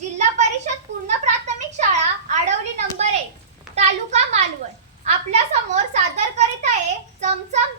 जिल्हा परिषद पूर्ण प्राथमिक शाळा आडवली नंबर एक तालुका मालवण. आपल्यासमोर सादर करीत आहे चमचम